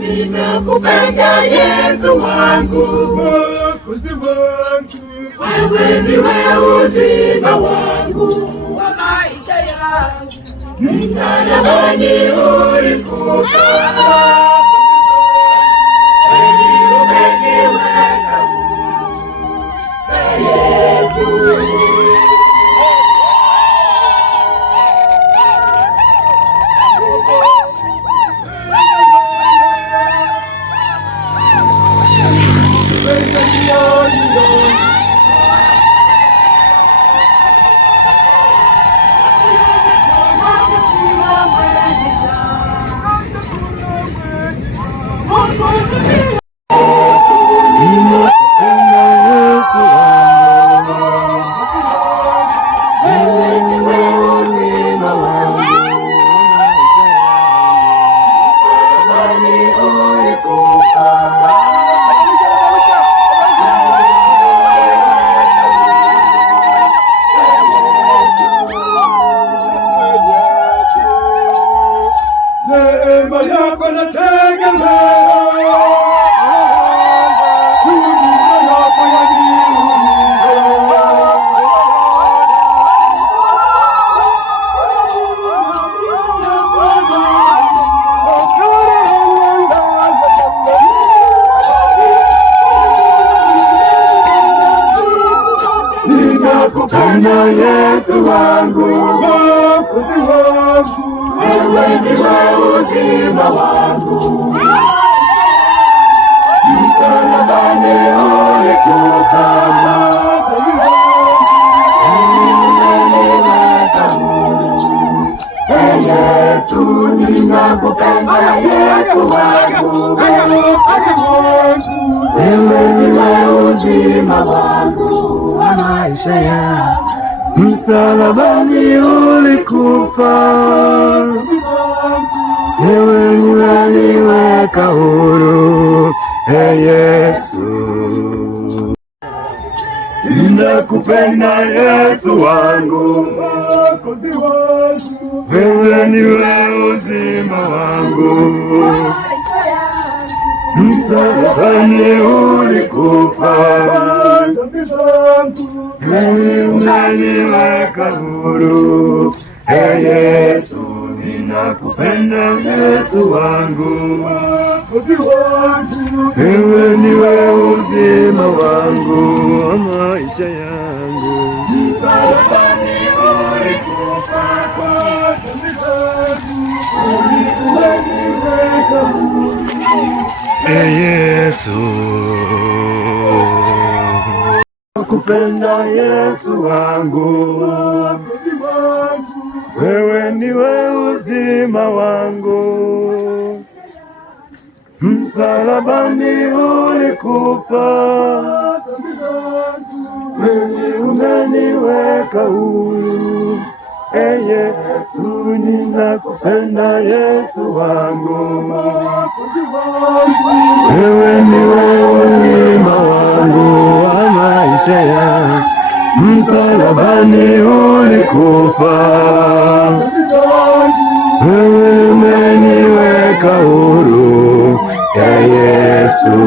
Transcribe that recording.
Ninakupenda Yesu wangu, Mwokozi wangu, wewe ndiwe uzima wangu wa maisha yangu, msalabani ulikufa, umeniweka huru, Yesu. Neema yako nategemea, huruma yako yaniuliza, ninakupenda Yesu wangu, Mwokozi wangu, wewe ndiwe uzima wangu, msalabani ulikufa, umeniweka huru, Yesu. Ninakupenda Yesu wangu, wewe ndiwe uzima wangu wa maisha yangu, msalabani ulikufa, wewe umeniweka huru, Yesu. Ninakupenda Yesu wangu, Mwokozi wangu, wewe ndiwe uzima wangu, msalabani ulikufa, wewe umeniweka huru, Yesu. Ninakupenda Yesu wangu, wewe ndiwe uzima wangu wa maisha yangu, msalabani ulikufa kwa dhambi zangu, umeniweka huru, Yesu. Nakupenda Yesu wangu, wewe ndiwe uzima wangu, msalabani ulikufa, wewe umeniweka huru, Yesu. Ninakupenda Yesu wangu, wewe ndiwe uzima wangu wa maisha yangu, msalabani ulikufa, wewe umeniweka huru, Yesu.